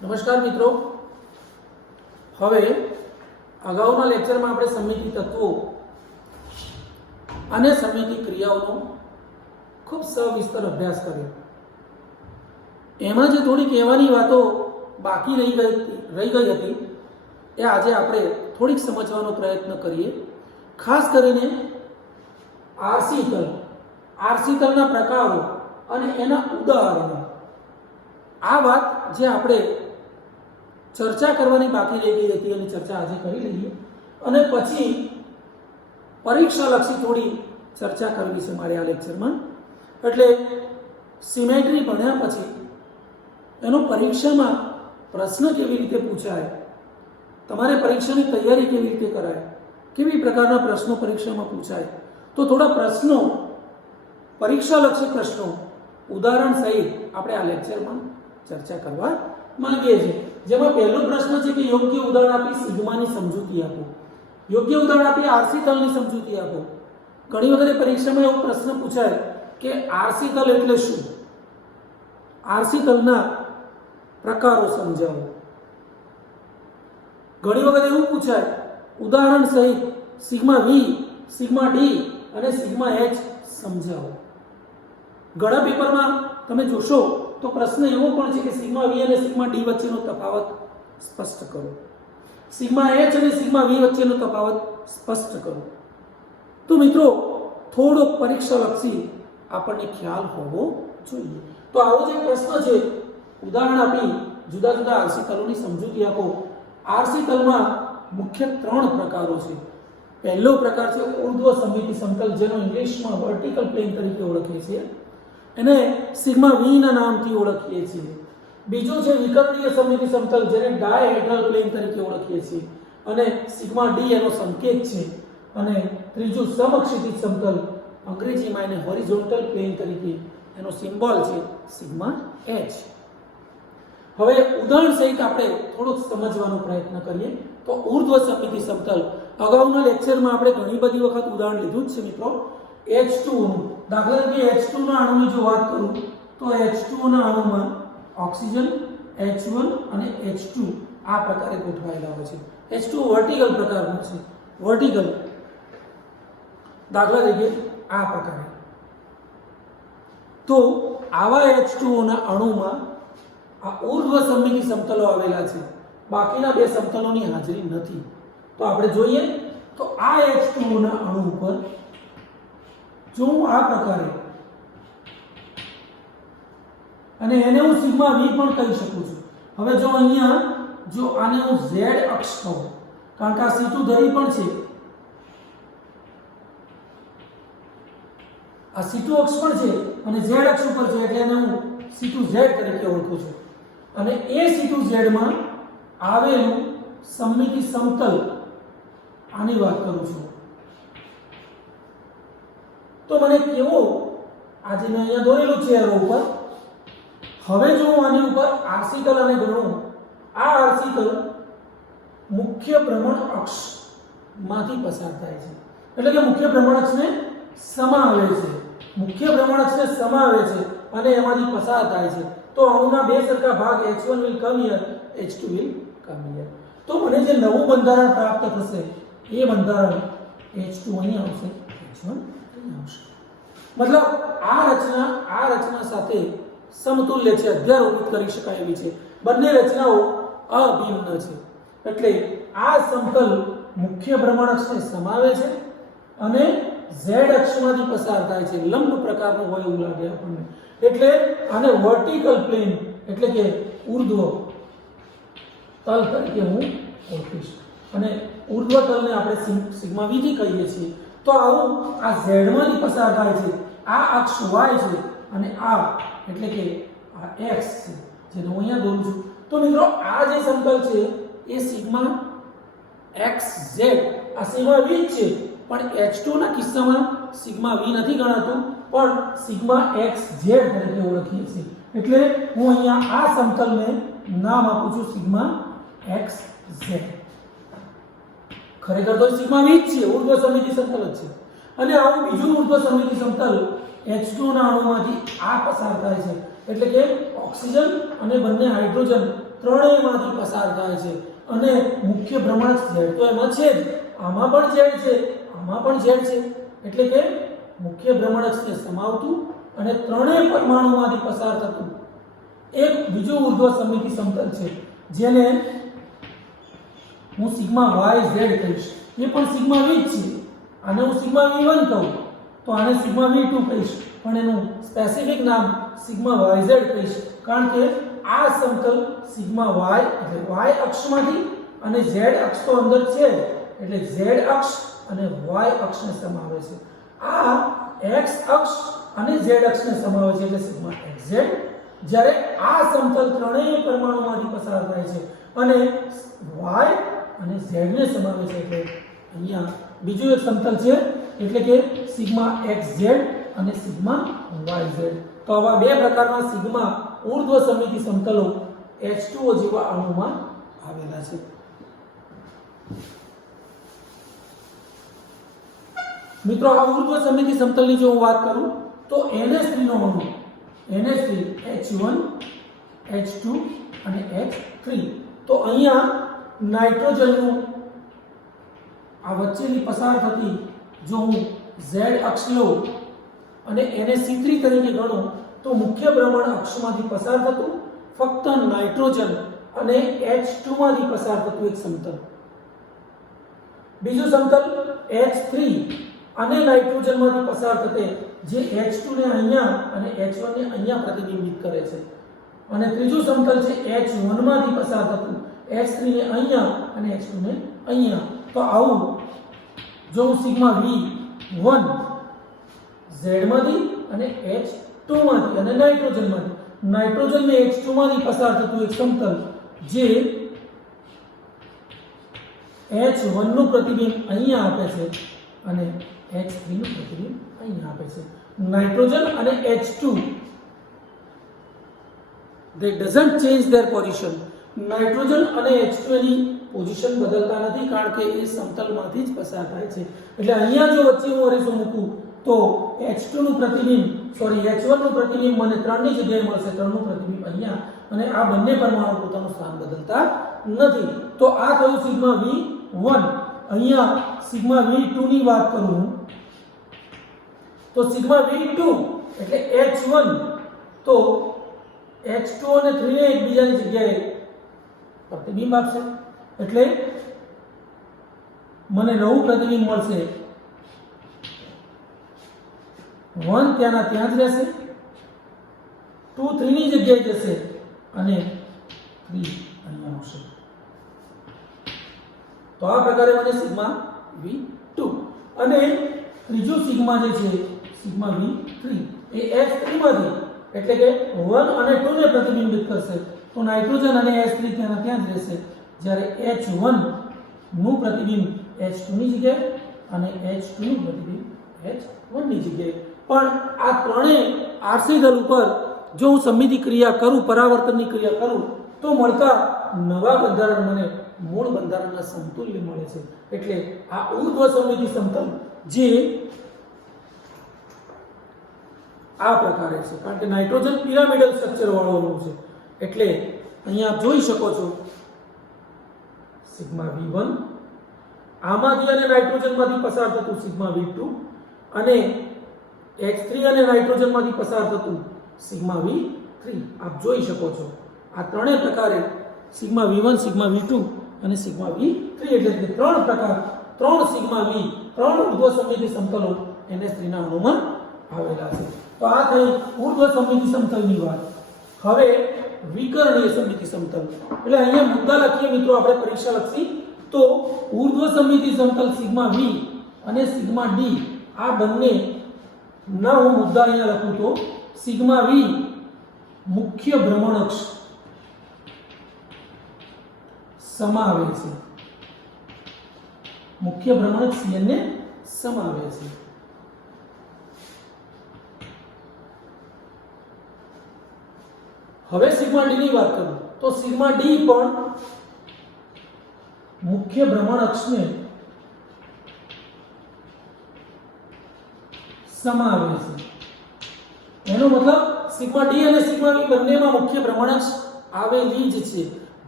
નમસ્કાર મિત્રો, હવે અગાઉના લેક્ચરમાં આપણે સમિતિ તત્વો અને સમિતિ ક્રિયાઓનો ખૂબ સવિસ્તર અભ્યાસ કર્યો. એમાં જે થોડી કહેવાની વાતો બાકી રહી ગઈ હતી એ આજે આપણે થોડીક સમજવાનો પ્રયત્ન કરીએ. ખાસ કરીને આરસી તલના પ્રકારો અને એના ઉદાહરણો. આ વાત જે આપણે ચર્ચા કરવાની બાકી રહી ગઈ હતી અને ચર્ચા આજે કરી લઈએ, અને પછી પરીક્ષાલક્ષી થોડી ચર્ચા કરવી છે મારે આ લેક્ચરમાં. એટલે સિમેટ્રી ભણ્યા પછી એનો પરીક્ષામાં પ્રશ્ન કેવી રીતે પૂછાય, તમારે પરીક્ષાની તૈયારી કેવી રીતે કરાય, કેવી પ્રકારના પ્રશ્નો પરીક્ષામાં પૂછાય, તો થોડા પ્રશ્નો, પરીક્ષાલક્ષી પ્રશ્નો ઉદાહરણ સહિત આપણે આ લેક્ચરમાં ચર્ચા કરવા માંગીએ છીએ. જેમાં પહેલો પ્રશ્ન છે કે યોગ્ય ઉદાહરણ આપી સિગ્માની સમજૂતી આપો. યોગ્ય ઉદાહરણ આપી આરસી તલની સમજૂતી આપો. ઘણી વખત પરીક્ષામાં એવો પ્રશ્ન પૂછાય કે આરસી તલ એટલે શું, આરસી તલના પ્રકારો સમજાવો. ઘણી વખત એવું પૂછાય ઉદાહરણ સહિત સિગ્મા વી, સિગ્મા ડી અને સિગ્મા એચ સમજાવો. ઘણા પેપરમાં તમે જોશો તો પ્રશ્ન એવો પણ છે કે સિગ્મા વી અને સિગ્મા ડી વચ્ચેનો તફાવત સ્પષ્ટ કરો, સિગ્મા એચ અને સિગ્મા વી વચ્ચેનો તફાવત સ્પષ્ટ કરો. તો મિત્રો થોડો પરીક્ષાલક્ષી આપણને ખ્યાલ હોવો જોઈએ. તો આવો જે પ્રશ્ન છે, ઉદાહરણ આપી જુદા જુદા આરસી તલોની સમજૂતી આપો. આરસી તલમાં મુખ્ય 3 પ્રકારો છે. પહેલો પ્રકાર છે ઉર્ધ્વ સમમિતિ સમતલ, જેનો ઇંગ્લિશમાં વર્ટિકલ પ્લેન તરીકે ઓળખીએ છીએ, એને સિગ્મા વી ના નામથી ઓળખીએ છીએ. બીજો છે વિકર્ણીય સમમિતિ સમતલ, જેને ડાયહેડ્રલ પ્લેન તરીકે ઓળખીએ છીએ, અને સિગ્મા ડી એનો સંકેત છે. અને ત્રીજું સમક્ષિતિજ સમતલ, અંગ્રેજીમાં એને હોરિઝોન્ટલ પ્લેન તરીકે એનો સિમ્બોલ છે સિગ્મા એચ. હવે ઉદાહરણ સહિત આપણે થોડુંક સમજવાનો પ્રયત્ન કરીએ. તો ઉર્ધ્વ સમમિતિ સમતલ, અગાઉના લેક્ચરમાં આપણે ઘણી બધી વખત ઉદાહરણ લીધું જ છે મિત્રો. H2 નું, દાખલા તરીકે H2 ના અણુની જો વાત કરું તો H2 ના અણુમાં ઓક્સિજન, H1 અને H2 આ પ્રકારે ગોઠવાયેલા હોય છે. H2 વર્ટિકલ પ્રકારનો છે, વર્ટિકલ. દાખલા તરીકે આ પ્રકારે. તો આવા H2 ના અણુમાં આ ઉર્ધ્વ સમમિતિ સમતલો આવેલા છે, બાકીના બે સમતલોની હાજરી નથી. તો આપણે જોઈએ તો આ H2 ના અણુ ઉપર જો હું આ પ્રકારે, અને એને હું સિગ્મા વી પણ કહી શકું છું. હવે જો અહીંયા જો આને હું z અક્ષ કહું, કારણ કે આ C2 ધરી પણ છે, આ C2 અક્ષ પણ છે અને z અક્ષ ઉપર છે, એટલે એને હું C2z તરીકે ઓળખું છું. અને એ C2z માં આવેલું સમમિતિ સમતલ આની વાત કરું છું. તો મને કેવો, આજે મેં અહીંયા દોરેલું છે એરો ઉપર. હવે જો હું આની ઉપર આરસી તલ અને ગણું, આ આરસી તલ મુખ્ય ભ્રમણ અક્ષ માંથી પસાર થાય છે, એટલે કે મુખ્ય ભ્રમણ અક્ષને સમાવે છે, મુખ્ય ભ્રમણ અક્ષને સમાવે છે અને એમાંથી પસાર થાય છે. તો અણુના બે સરખા ભાગ H1 will come here, H2 will come here. તો મને જે નવું બંધારણ પ્રાપ્ત થશે એ બંધારણ H2 અહીં આવશે, H1 અહીં આવશે. મતલબ આ રચના સાથે સમતુલ્ય છે, અધ્યારોપિત કરી શકાય એવી છે. બંને રચનાઓ અભિન્ન છે. એટલે આ સમતલ મુખ્ય ભ્રમણ અક્ષને સમાવે છે અને z અક્ષમાંથી પસાર થાય છે, લંબ પ્રકારનો હોય એવું લાગે આપણને. એટલે આને વર્ટિકલ પ્લેન એટલે કે ઉર્ધ્વ તલ તરીકે હું ઓળખીશ. અને ઉર્ધ્વ તલને આપણે સિગ્મા વી થી કહીએ છીએ. તો આવું આ z માંથી પસાર થાય છે, આ અક્ષ y છે અને આ એટલે કે આ x છે, જેને હું અહીંયા દોરું છું. તો મિત્રો આ જે સમતલ છે એ સિગ્મા xz, આ સિગ્મા વી છે, પણ H2 ના કિસ્સામાં સિગ્મા વી નથી ગણાતું, પણ સિગ્મા xz તરીકે ઓળખીએ છીએ. એટલે હું અહીંયા આ સમતલને નામ આપું છું સિગ્મા xz. ખરેખર તો સિગ્મા વી છે, ઉર્ધ્વ સમમિતિ સમતલ જ છે. અને આવું બીજું ઉર્ધ્વ સમમિતિ સમતલ H2 ના અણુમાંથી આ પસાર થાય છે, એટલે કે ઓક્સિજન અને બંને હાઇડ્રોજન ત્રણેયમાંથી પસાર થાય છે અને મુખ્ય ભ્રમણક z તો એમાં છે જ, આમાં પણ z છે, આમાં પણ z છે, એટલે કે મુખ્ય ભ્રમણકને સમાવતું અને ત્રણેય પરમાણુમાંથી પસાર થતું એક બીજું ઉર્ધ્વ સમમિતિ સમતલ છે જેને હું સિગ્મા yz કહીશ. એ પણ સિગ્મા v જ છે. આને હું સિગ્મા v1 કહું તો આને સિગ્મા v2 કહીશ, પણ એનું સ્પેસિફિક નામ સિગ્મા yz કહીશ, કારણ કે આ સમતલ સિગ્મા y એટલે y અક્ષમાંથી અને z અક્ષ તો અંદર છે એટલે z અક્ષ અને y અક્ષને સમાવે છે. આ x અક્ષ અને z અક્ષને સમાવે છે એટલે સિગ્મા xz. જ્યારે આ સમતલ ત્રણેય પરમાણુમાંથી પસાર થાય છે અને y અને z ને સમાવે છે એટલે અહીંયા બીજું એક સમતલ છે એટલે કે સિગ્મા xz અને સિગ્મા yz. તો આવા બે પ્રકારના સિગ્મા ઉર્ધ્વ સમમિતિ સમતલો H2O જેવા અણુમાં આવેલા છે. મિત્રો આ ઉર્ધ્વ સમમિતિ સમતલની જો હું વાત કરું તો NH3 નો અણુ NH3 H1 H2 અને H3 તો અહીંયા નાઇટ્રોજનનું આ વચ્ચેની પસાર થતી જો હું z અક્ષ લઉં અને એને C3 તરીકે ગણું તો મુખ્ય ભ્રમણ અક્ષમાંથી પસાર થતું ફક્ત નાઇટ્રોજન અને H2 માંથી પસાર થતું એક સમતલ. બીજું સમતલ H3 અને નાઇટ્રોજનમાંથી પસાર થતે જે H2 ને અહીંયા અને H1 ને અહીંયા પ્રતિબિંબિત કરે છે. અને ત્રીજું સમતલ છે H1 માંથી પસાર થતું H3 ને અહીંયા અને H2 ને અહીંયા. તો આવું જો હું સિગ્મા v1 z માંથી અને H2 માંથી અને નાઇટ્રોજન ને H2 માંથી પસાર થતું એક સમતલ જે H1 નું પ્રતિબિંબ અહીંયા આપે છે અને H3 નું પ્રતિબિંબ અહીંયા આપે છે. નાઇટ્રોજન અને H2 they doesn't change their position. Nitrogen અને H2 ની પોઝિશન બદલતા નથી કારણ કે એ સમતલમાંથી જ પસાર થાય છે. એટલે અહીંયા જો વચ્ચે હું અરીસો મૂકું તો H1 નું પ્રતિબિંબ મને 3 ની જગ્યાએ મળશે, 3 નું પ્રતિબિંબ અહીંયા, અને આ બંને પરમાણુ પોતાનું સ્થાન બદલતા નથી. તો આ થયું સિગ્મા v1. અહીંયા સિગ્મા v2 ની વાત કરું તો સિગ્મા v2 એટલે H1 તો H2 અને 3 ને એકબીજાની જગ્યાએ પ્રતિબિંબ આપશે એટલે મને નવું પ્રતિબિંબ મળશે. 1 ત્યાંના ત્યાં જ રહેશે, 2 3 ની જગ્યાએ જશે અને 3 અહીંયા આવશે. તો આ પ્રકારે મને સિગ્મા v2 અને ત્રીજું સિગ્મા જે છે સિગ્મા v3 એ H3 માંથી એટલે કે 1 અને 2 ને પ્રતિબિંબિત કરશે. તો નાઇટ્રોજન અને H3 ત્યાંના ત્યાં જ રહેશે, જ્યારે H1 નું પ્રતિબિંબ H2 ની જગ્યાએ અને H2 નું પ્રતિબિંબ H1 ની જગ્યાએ. પણ આ ત્રણેય આરસી દળ ઉપર જો હું સમમિતિ ક્રિયા કરું, પરાવર્તનની ક્રિયા કરું તો મળતા નવા બંધારણ મને મૂળ બંધારણના સમતુલ્ય મળે છે. એટલે આ ઉર્ધ્વ સમમિતિ સમતલ જે આ પ્રકારે છે કારણ કે નાઇટ્રોજન પિરામિડલ સ્ટ્રક્ચર વાળો અણુ છે. એટલે અહીંયા આપ જોઈ શકો છો સિગ્મા v1 આમાંથી અને નાઇટ્રોજનમાંથી પસાર થતું સિગ્મા v2 અને H3 અને નાઇટ્રોજનમાંથી પસાર થતું સિગ્મા v3 આપ જોઈ શકો છો. આ ત્રણેય પ્રકારે સિગ્મા v1 સિગ્મા v2 અને સિગ્મા v3 એટલે કે ત્રણ પ્રકાર, ત્રણ સિગ્મા v, ત્રણ ઉર્ધ્વ સમમિતિ સમતલો NH3 ના અણુમાં આવેલા છે. તો આ થઈ ઉર્ધ્વ સમમિતિ સમતલની વાત. હવે વિકર્ણીય સમમિતિ સમતલ એટલે અહીંયા મુદ્દા લખીએ મિત્રો આપણે પરીક્ષા લખી તો ઉર્ધ્વ સમમિતિ સમતલ સિગ્મા v અને સિગ્મા d આ બંને ના હું મુદ્દા અહીંયા લખું તો સિગ્મા v મુખ્ય ભ્રમણઅક્ષ સમાવે છે, મુખ્ય ભ્રમણઅક્ષ CN ને સમાવે છે. હવે સિગ્મા d ની વાત કરું તો સિગ્મા d પણ મુખ્ય ભ્રમણઅક્ષને સમાવે છે. એનો મતલબ સિગ્મા d અને સિગ્મા v બંનેમાં મુખ્ય ભ્રમણઅક્ષ આવેલી જ છે.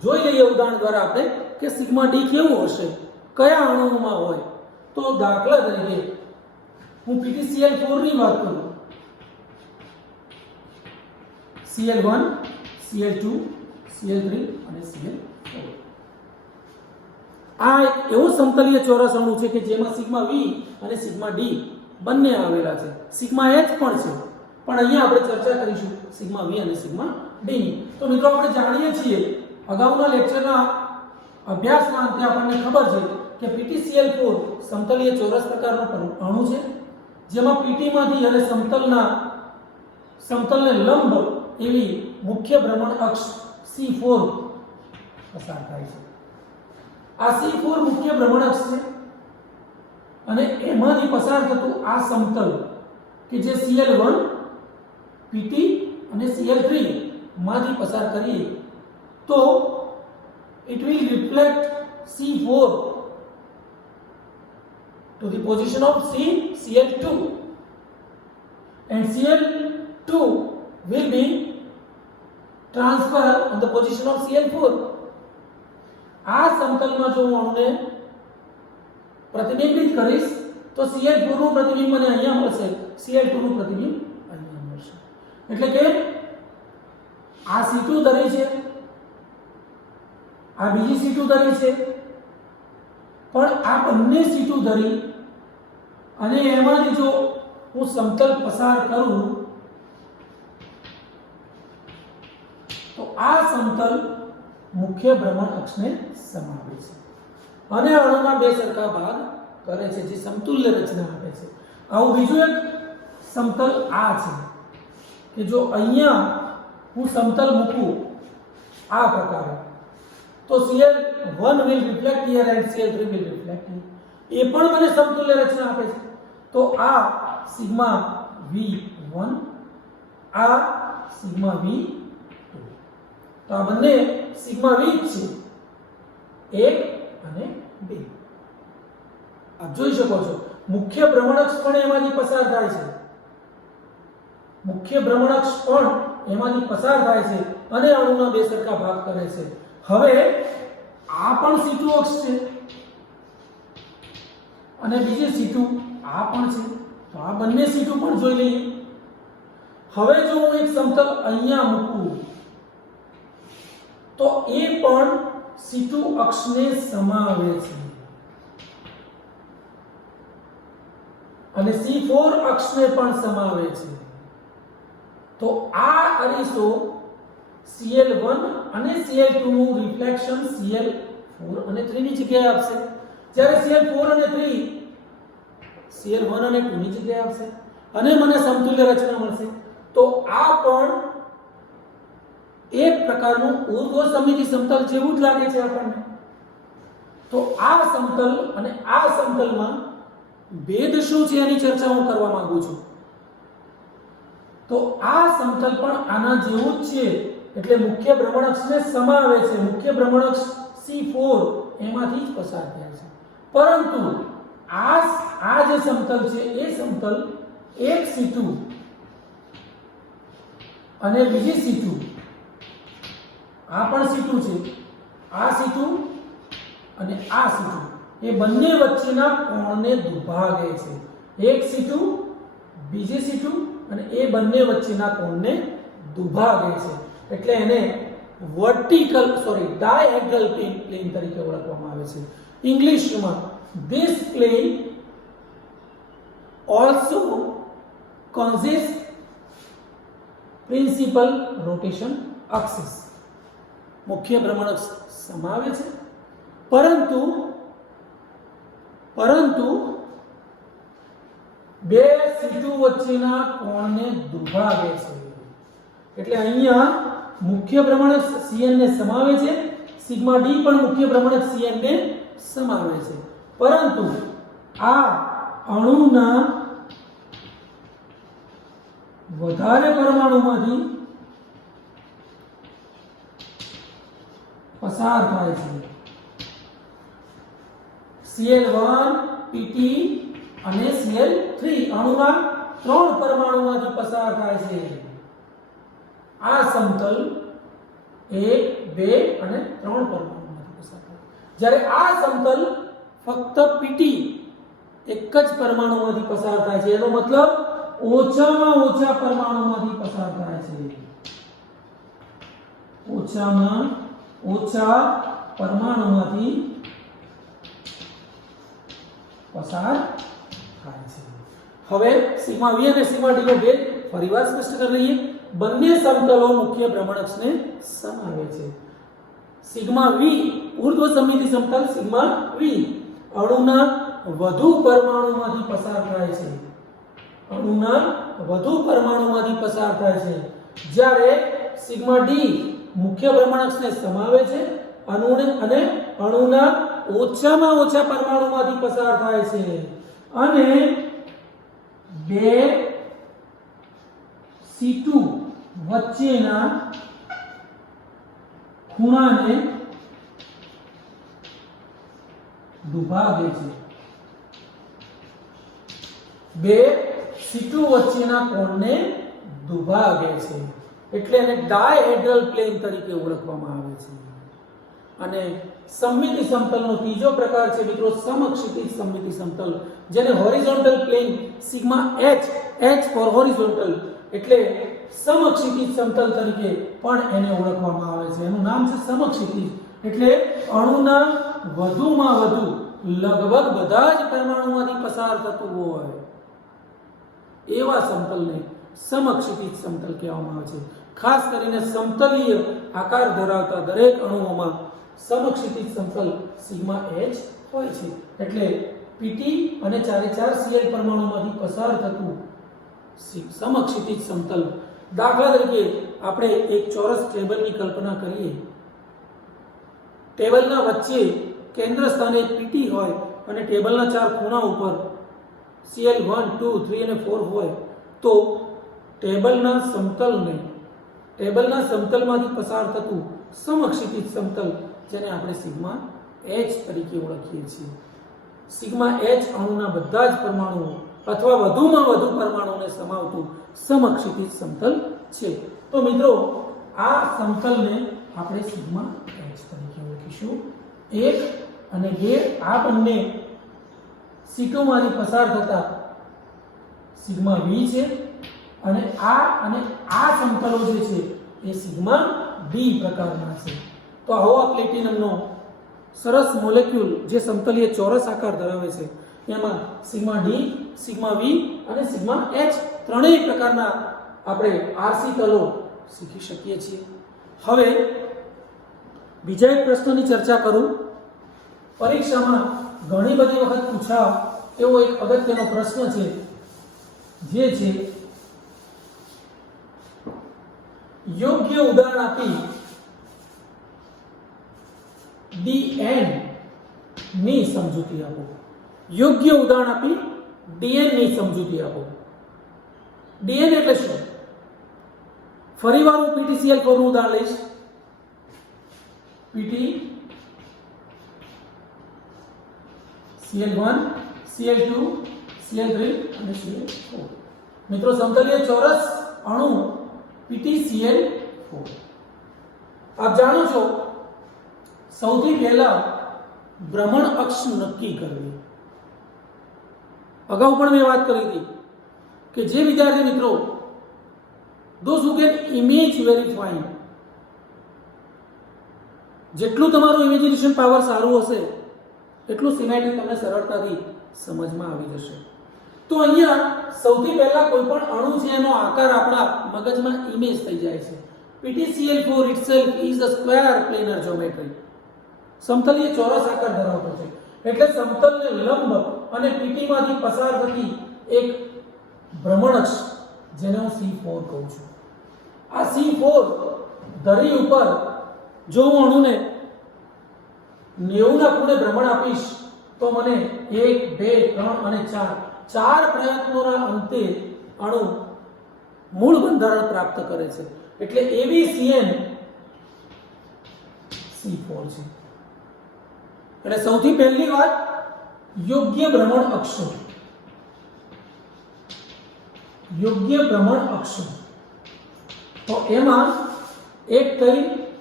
જોઈ લઈએ ઉદાહરણ દ્વારા આપણે કે સિગ્મા ડી કેવું હશે, કયા અણુઓમાં હોય. તો દાખલા તરીકે હું PtCl4 ની વાત કરું, Cl1, Cl2, Cl3 અને Cl4. આ એક એવું સમતલીય ચોરસ અણુ છે કે જેમાં સિગ્મા V અને સિગ્મા D બંને આવેલા છે. સિગ્મા H પણ છે, પણ અહીંયા આપણે ચર્ચા કરીશું સિગ્મા V અને સિગ્મા D ની. તો મિત્રો આપણે જાણીએ છીએ અગાઉના લેક્ચરના અભ્યાસના અંતે આપણને ખબર છે કે PtCl4 સમતલીય ચોરસ પ્રકારનો અણુ છે જેમાં PT માંથી અને સમતલને લંબ એવી મુખ્ય ભ્રમણ અક્ષ C4 પસાર થાય છે. આ C4 મુખ્ય ભ્રમણ અક્ષ છે અને એમાંથી પસાર થતું આ સમતલ કે જે Cl1, PT અને Cl3 માંથી પસાર કરીએ તો it will reflect C4 to the position of Cl2 and Cl2 will be transferred on the position of Cl4. આ સમતલમાં જો હું અણુને પ્રતિબિંબિત કરીશ તો Cl4 નું પ્રતિબિંબ મને અહીંયા મળશે, Cl2 નું પ્રતિબિંબ અહીંયા મળશે. એટલે કે આ C2 ધરી છે, આ બીજી C2 ધરી છે, પણ આ બંને C2 ધરી અને એમાંથી જો હું સમતલ પસાર કરું તો આ સમતલ મુખ્ય ભ્રમણ અક્ષને સમાવે છે અને અણુના બે સરખા ભાગ કરે છે જે સમતુલ્ય રચના આપે છે. આવું બીજું એક સમતલ આ છે કે જો અહીંયા હું સમતલ મૂકું આ પ્રકારે તો Cl1 will reflect here and Cl3 will reflect here. એ પણ મને સમતુલ્ય રચના આપે છે. તો આ સિગ્મા V1, આ સિગ્મા V2. તો આ બંને સિગ્મા V છે, 1 અને 2. આપ જોઈ શકો છો મુખ્ય ભ્રમણઅક્ષ પણ એમાંથી પસાર થાય છે, મુખ્ય ભ્રમણઅક્ષ પણ એમાંથી પસાર થાય છે અને અણુના બે સરખા ભાગ કરે છે. હવે આ પણ C2 અક્ષ છે અને બીજી C2 આ પણ છે, તો આ બંને C2 પણ જોઈ લઈએ. હવે જો હું એક સમતલ અહીંયા મૂકું તો એ પણ C2 અક્ષને સમાવે છે અને C4 અક્ષને પણ સમાવે છે. તો આ અરીસો Cl1 અને Cl2 નું રિફ્લેક્શન Cl4 અને 3 ની જગ્યાએ આપશે, જ્યારે Cl4 અને 3 Cl1 અને 2 ની જગ્યાએ આપશે અને મને સમતુલ્ય રચના મળશે. તો આ પણ એક પ્રકારનું ઉર્ધ્વ સમમિતિ સમતલ જેવું જ લાગે છે આપણને. તો આ સમતલ અને આ સમતલમાં ભેદ શું છે એની ચર્ચા હું કરવા માંગુ છું. તો આ સમતલ પણ આના જેવું જ છે, એટલે મુખ્ય ભ્રમણઅક્ષને સમાવે છે, મુખ્ય ભ્રમણઅક્ષ C4 એમાંથી જ પસાર થાય છે. પરંતુ આ જે સમતલ છે એ સમતલ એક C2 અને બીજી C2, આ પણ C2 છે, આ C2 અને આ C2 એ બંને વચ્ચેના કોણને દુભાગે છે. એક C2 બીજી C2 અને એ બંને વચ્ચેના કોણને દુભાગે છે, એટલે એને ડાયહેડ્રલ પ્લેન તરીકે ઓળખવામાં આવે છે. ઇંગ્લિશમાં this plane also consists principal rotation axis. મુખ્ય ભ્રમણઅક્ષ સમાવે છે પરંતુ બે C2 વચ્ચેના કોણને દુભાગે છે. એટલે અહીંયા મુખ્ય ભ્રમણઅક્ષ Cn ને સમાવે છે, સિગ્મા D પણ મુખ્ય ભ્રમણઅક્ષ Cn ને સમાવે છે, પરંતુ આ અણુના વધારે પરમાણુમાંથી પસાર થાય છે. Cl1, PT અને Cl3 અણુના 3 પરમાણુમાંથી પસાર થાય છે. આ સમતલ 1 2 અને 3 પરમાણુમાંથી પસાર થાય. જ્યારે આ સમતલ ફક્ત પીટી એક જ પરમાણુમાંથી પસાર થાય છે, એનો મતલબ ઓછામાં ઓછા પરમાણુમાંથી પસાર થાય છે. ઓછામાં ઓછા પરમાણુમાંથી પસાર થાય છે. હવે સિગ્મા વી અને સિગ્મા ડી નો ભેદ ફરીવાર સ્પષ્ટ કરી લઈએ. બંને સમતલો મુખ્ય ભ્રમણઅક્ષને સમાવે છે. સિગ્મા વી ઉર્ધ્વ સમમિતિ સમતલ સિગ્મા વી અણુના વધુ પરમાણુમાંથી પસાર થાય છે. અણુના વધુ પરમાણુમાંથી પસાર થાય છે. જ્યારે સિગ્મા ડી મુખ્ય ભ્રમણઅક્ષને સમાવે છે અને અણુના ઓછામાં ઓછા પરમાણુમાંથી પસાર થાય છે અને 2 C2 વચ્ચેના ખૂણાને દુભાગે છે. 2 C2 વચ્ચેના કોણને દુભાગે છે, એટલે એને ડાયહેડ્રલ પ્લેન તરીકે ઓળખવામાં આવે છે. અને સમમિતિ સમતલનો ત્રીજો પ્રકાર છે મિત્રો સમક્ષિતિજ સમમિતિ સમતલ, જેને horizontal plane sigma h four horizontal એટલે સમક્ષિતિજ સમતલ તરીકે પણ એને ઓળખવામાં આવે છે. એનું નામ છે સમક્ષિતિજ, એટલે અણુના વધુમાં વધુ લગભગ બધા જ પરમાણુમાંથી પસાર થતું હોય એવા સમતલને સમક્ષિતિજ સમતલ કહેવામાં આવે છે. ખાસ કરીને સમતલીય આકાર ધરાવતા દરેક અણુઓમાં સમક્ષિતિજ સમતલ સિગ્મા h હોય છે. એટલે પીટી અને 4 Cl પરમાણુમાંથી પસાર થતું સમક્ષિતિજ સમતલ. દાખલા તરીકે આપણે એક ચોરસ ટેબલની કલ્પના કરીએ. ટેબલના વચ્ચે કેન્દ્ર સ્થાને પીટી હોય અને ટેબલના 4 ખૂણા ઉપર Cl 1 2 3 અને 4 હોય, તો ટેબલના સમતલમાંથી પસાર થતું સમક્ષિતિજ સમતલ, જેને આપણે સિગ્મા h તરીકે ઓળખીએ છીએ. સિગ્મા h અણુના બધા જ પરમાણુઓ અથવા વધુમાં વધુ પરમાણુઓને સમાવતું સમક્ષિતિજ સમતલ છે. તો મિત્રો આ સમતલને આપણે સિગ્મા h તરીકે ઓળખીશું. 1 અને 2 આ બંને C2 માંથી પસાર થતા સિગ્મા વી છે અને આ સમતલો જે છે એ સિગ્મા ડી પ્રકારના છે. તો આવો આ પ્લેટિનમનો સરસ મોલેક્યુલ જે સમતલીય ચોરસ આકાર ધરાવે છે, એમાં સિગ્મા ડી, સિગ્મા વી અને સિગ્મા h ત્રણેય પ્રકારના આપણે આરસી તલો શીખી શકીએ છીએ. હવે બીજા એક પ્રશ્નની ચર્ચા કરું. પરીક્ષામાં ઘણી બધી વખત પૂછાય એવો એક અગત્યનો પ્રશ્ન છે, જે છે યોગ્ય ઉદાહરણ આપી dn ની સમજૂતી આપો. યોગ્ય ઉદાહરણ આપી dn ની સમજૂતી આપો. dn એટલે શું? ફરીવાર હું PTCl4 નું ઉદાહરણ લઈશ. PTCl1 Cl2 Cl3 અને Cl4. મિત્રો સમતલીય ચોરસ અણુ PTCl4. આપ જાણો છો સૌથી પહેલા ભ્રમણ અક્ષ નક્કી કરવી. અગાઉ પણ મેં વાત કરી હતી કે જે વિદ્યાર્થી મિત્રો those who can image very fine, જેટલું તમારું ઇમેજિનેશન પાવર સારું હશે એટલું સિમેટ્રી તમને સરળતાથી સમજમાં આવી જશે. તો અહીંયા સૌથી પહેલા કોઈ પણ અણુ છે એનો આકાર આપણા મગજમાં ઇમેજ થઈ જાય છે. PTCl4 itself is a square planar geometry. સમતલીય ચોરસ આકાર ધરાવતો છે, એટલે સમતલને લંબ અને પીટી માંથી પસાર થતી એક ભ્રમણઅક્ષ, જેને હું C4 કહું છું. આ C4 ધરી ઉપર જો હું અણુને 90 ના ખૂણે ભ્રમણ આપીશ તો મને 1 2 3 અને 4 પ્રયત્નોના અંતે અણુ મૂળ બંધારણ પ્રાપ્ત કરે છે. એટલે ABCN C4 છે. એટલે સૌથી પહેલી વાત યોગ્ય ભ્રમણ અક્ષો. યોગ્ય ભ્રમણ અક્ષો તો એમાં એક થઈ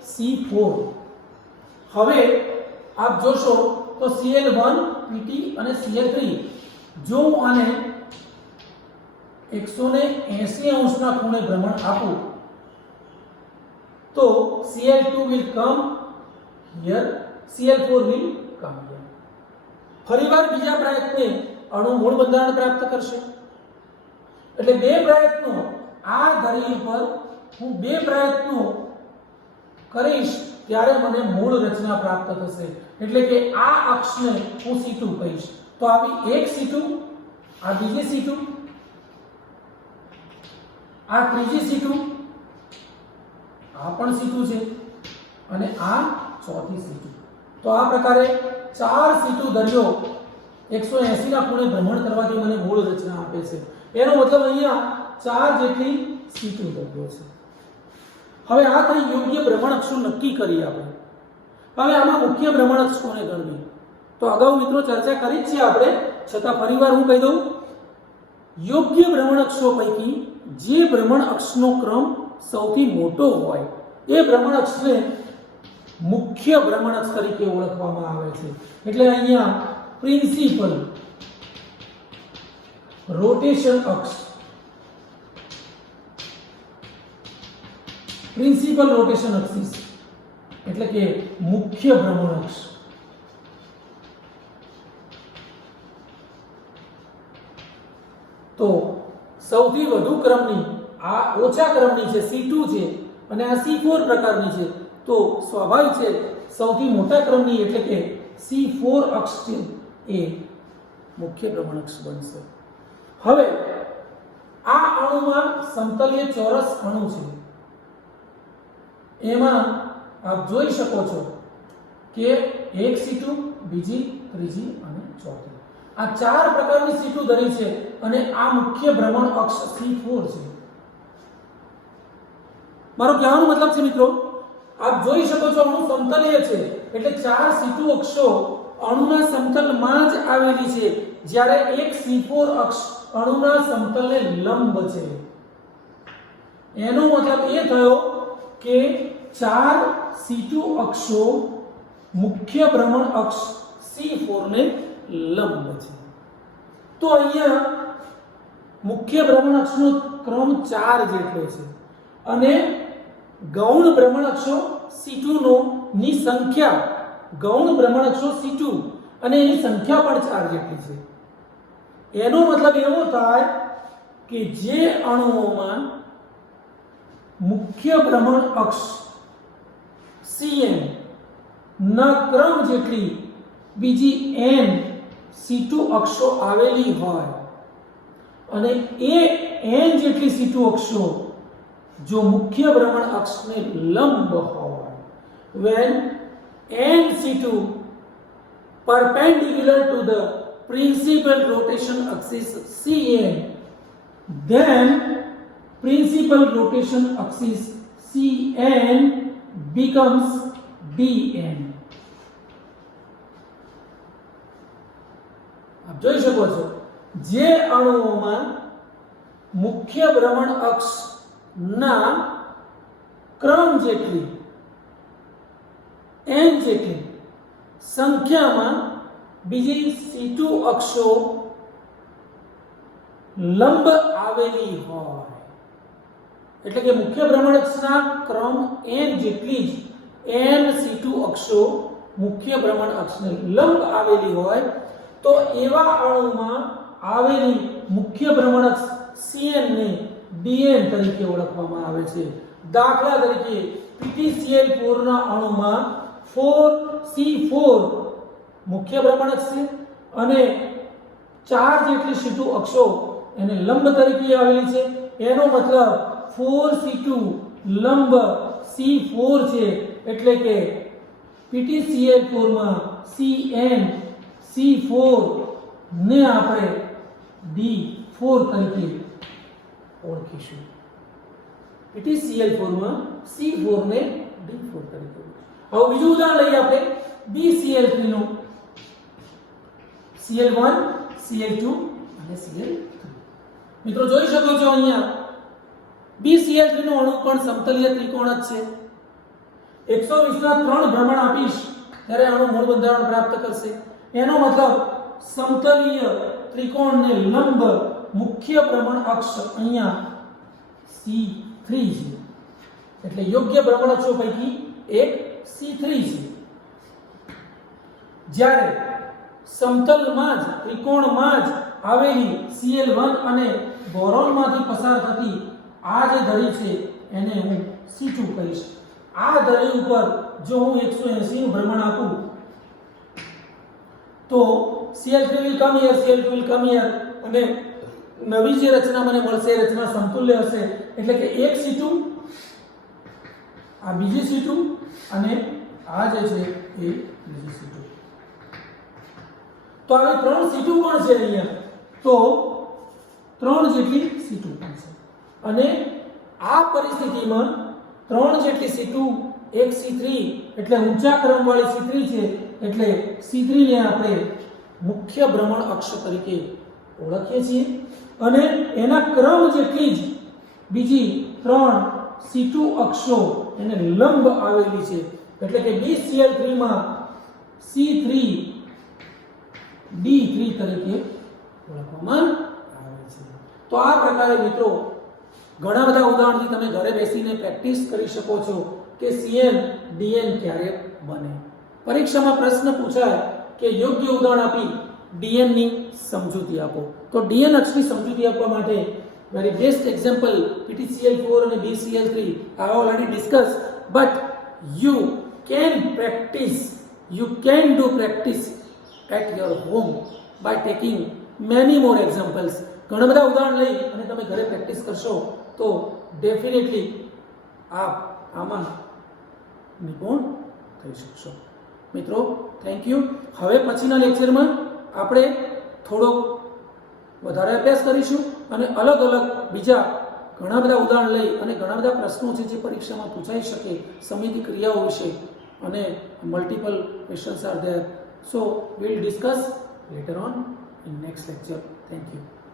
C4. હવે આપ જોશો તો Cl1 Pt અને Cl3 જો હું આને 180 અંશના ખૂણે ભ્રમણ આપું તો Cl2 will come here, Cl4 will come here. ફરીવાર બીજા પ્રયત્ને અણુ મૂળ બંધારણ પ્રાપ્ત કરશે. એટલે બે પ્રયત્નો આ ધરી પર હું બે પ્રયત્નો કરીશ ત્યારે મને મૂળ રચના પ્રાપ્ત થશે. એટલે કે આ અક્ષને હું C2 કહીશ. તો આવી એક C2, આ બીજી C2, આ ત્રીજી C2, આ પણ C2 છે અને આ ચોથી C2. તો આ પ્રકારે ચાર C2 ધરીઓ 180 ના ખૂણે ભ્રમણ કરવાથી મને મૂળ રચના આપે છે. એનો મતલબ અહીંયા ચાર જેટલી C2 ધરીઓ છે. હવે આ થઈ યોગ્ય ભ્રમણ અક્ષો નક્કી કરી આપણે. હવે આમાં મુખ્ય ભ્રમણ અક્ષ કોને ગણવી? તો અગાઉ મિત્રો ચર્ચા કરી જ છે આપણે, છતાં ફરીવાર હું કહી દઉં. યોગ્ય ભ્રમણ અક્ષો પૈકી જે ભ્રમણ અક્ષનો ક્રમ સૌથી મોટો હોય એ ભ્રમણ અક્ષને મુખ્ય ભ્રમણ અક્ષ તરીકે ઓળખવામાં આવે છે. એટલે અહીંયા પ્રિન્સિપલ રોટેશન અક્ષ, પ્રિન્સિપલ રોટેશન એક્સિસ એટલે કે મુખ્ય ભ્રમણ અક્ષ. તો સૌથી વધુ ક્રમની આ ઓછા ક્રમની છે C2 છે અને આ C4 પ્રકારની છે. તો સ્વાભાવિક છે સૌથી મોટા ક્રમની એટલે કે C4 અક્ષ છે એ મુખ્ય ભ્રમણ અક્ષ બનશે. હવે આ અણુમાં સમતલીય ચોરસ અણુ છે. એમાં આપ જોઈ શકો છો કે એક C2, બીજી, ત્રીજી અને ચોથી. આ ચાર પ્રકારની C2 ધરી છે અને આ મુખ્ય ભ્રમણ અક્ષ C4 છે. મારો કહેવાનો મતલબ છે મિત્રો, આપ જોઈ શકો છો અણુ સમતલીય છે એટલે ચાર C2 અક્ષો અણુના સમતલમાં જ આવેલી છે, જ્યારે એક C4 અક્ષ અણુના સમતલને લંબ છે. એનો મતલબ એ થયો કે ચાર C2 અક્ષો મુખ્ય ભ્રમણ અક્ષ C4 ને લંબ છે. તો અહીંયા મુખ્ય ભ્રમણ અક્ષનો ક્રમ 4 જેટલો છે અને ગૌણ ભ્રમણ અક્ષો C2 ની સંખ્યા, ગૌણ ભ્રમણ અક્ષો C2 અને એની સંખ્યા પણ 4 જેટલી છે. એનો મતલબ એવો થાય કે જે અણુઓમાં મુખ્ય ભ્રમણ અક્ષ Cn ના ક્રમ જેટલી બીજી n C2 અક્ષો આવેલી હોય અને એ n જેટલી C2 અક્ષો જો મુખ્ય ભ્રમણ અક્ષને લંબ હોય, when n C2 perpendicular to the principal rotation axis Cn, then principal rotation axis Cn becomes Dn. આપ જોઈ શકો છો જે અણુઓમાં મુખ્ય ભ્રમણ અક્ષ ના ક્રમ જેટલી n જેટલી સંખ્યામાં બીજી C2 અક્ષો લંબ આવેલી હોય, એટલે કે મુખ્ય ભ્રમણ અક્ષના ક્રમ n જેટલી જ n C2 અક્ષો મુખ્ય ભ્રમણ અક્ષને લંબ આવેલી હોય તો એવા અણુમાં આવેલી મુખ્ય ભ્રમણ અક્ષ Cn ને Dn તરીકે ઓળખવામાં આવે છે. દાખલા તરીકે PtCl4 ના અણુમાં 4C4 મુખ્ય ભ્રમણ અક્ષ છે અને 4 જેટલી C2 અક્ષો એને લંબ તરીકે આવેલી છે. એનો મતલબ 4C2 લંબ C4 છે, એટલે કે PtCl4 માં Cn C4 ને આપણે D4 તરીકે ઓળખીશું. PtCl4 માં C4 ને D4 તરીકે. હવે બીજું ઉદાહરણ લઈએ આપણે BCl3 નું. Cl1, Cl2 અને Cl3. મિત્રો જોઈ શકો છો અહીંયા BCl3 નો અણુ પણ સમતલીય ત્રિકોણ જ છે. 120 ના 3 ભ્રમણ આપીશ ત્યારે આનું મૂળ બંધારણ પ્રાપ્ત કરશે. એનો મતલબ સમતલીય ત્રિકોણને લંબ મુખ્ય ભ્રમણ અક્ષ અહીંયા C3 છે. એટલે યોગ્ય ભ્રમણ અક્ષો પૈકી એક C3 છે. જ્યારે સમતલમાં જ ત્રિકોણમાં જ આવેલી Cl1 અને બોરોનમાંથી પસાર થતી આ જે ધરી છે એને હું C2 કહીશ. આ ધરી ઉપર જો હું 180 નું ભ્રમણ આપું તો Cl3 will come here, Cl2 will come here અને નવી જે રચના મને મળશે એ રચના સમતુલ્ય હશે. એટલે કે એક C2 આ બીજી C2 અને આ જે છે એ બીજી C2. તો આવી 3 C2 કોણ છે અહીંયા? તો 3 જેટલી C2 પણ છે. અને આ પરિસ્થિતિમાં 3 જેટલી C2 એક C3 એટલે ઊંચા ક્રમવાળી C3 છે. એટલે C3 ને આપણે મુખ્ય ભ્રમણ અક્ષ તરીકે ઓળખીએ છીએ. અને એના ક્રમ જેટલી જ બીજી 3 C2 અક્ષો એને લંબ આવેલી છે. એટલે કે BCl3 માં C3 D3 તરીકે ઓળખવામાં આવે છે. તો આ પ્રકારે મિત્રો ઘણા બધા ઉદાહરણથી તમે ઘરે બેસીને પ્રેક્ટિસ કરી શકો છો કે CN DN ક્યારે બને. પરીક્ષામાં પ્રશ્ન પૂછાય કે યોગ્ય ઉદાહરણ આપી DN ની સમજૂતી આપો. તો DN અક્ષની સમજૂતી આપવા માટે very best example PTCl4 and BCl3 I have already discussed, but you can do practice at your home by taking many more examples. ઘણા બધા ઉદાહરણ લઈ અને તમે ઘરે પ્રેક્ટિસ કરશો તો ડેફિનેટલી આપ આમાં નિપુણ થઈ શકશો. મિત્રો થેન્ક યુ. હવે પછીના લેક્ચરમાં આપણે થોડોક વધારે અભ્યાસ કરીશું અને અલગ અલગ બીજા ઘણા બધા ઉદાહરણ લઈ અને ઘણા બધા પ્રશ્નો છે જે પરીક્ષામાં પૂછાઈ શકે સમયની ક્રિયાઓ વિશે અને multiple questions are there. So we will discuss later on in next lecture. Thank you.